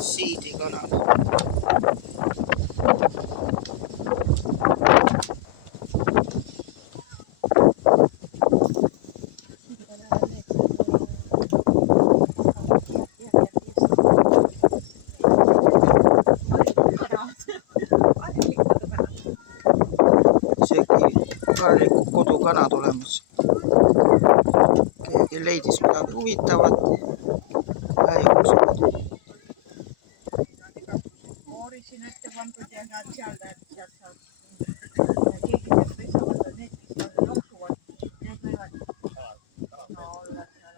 siidikanad. Isegi korralikud kodukanad olemas. Keegi leidis midagi huvitavat. Koori siin ette pandud ja nad sealt keegi peab tõstavad need, mis jooksuvad, need võivad olla seal.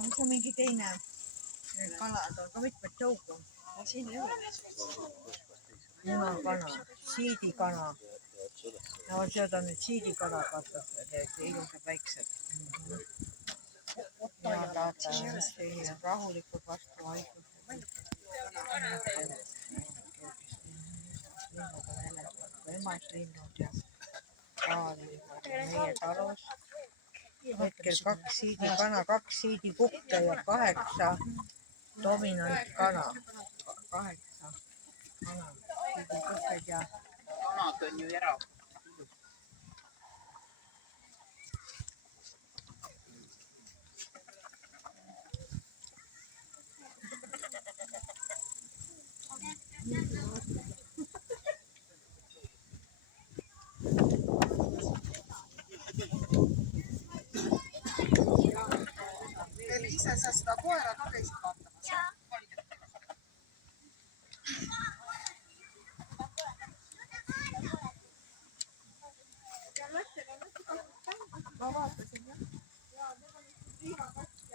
Mis on mingi teine kalad, aga mitmed tõugu. Siin ei ole. Munakana, siidikana. No sealt on need siidikanad, vaata, ilusad väiksed. Ja tahate selline rahulikult vastu haigused. Emaslinnud ja meie talus. Hetkel 2 siidikana, 2 siidikukte ja 8 dominantkana. 8 kana, siidikuked ja kanad on ju ära. Ise sa seda koera ka käisid vaatamas? Ma vaatasin.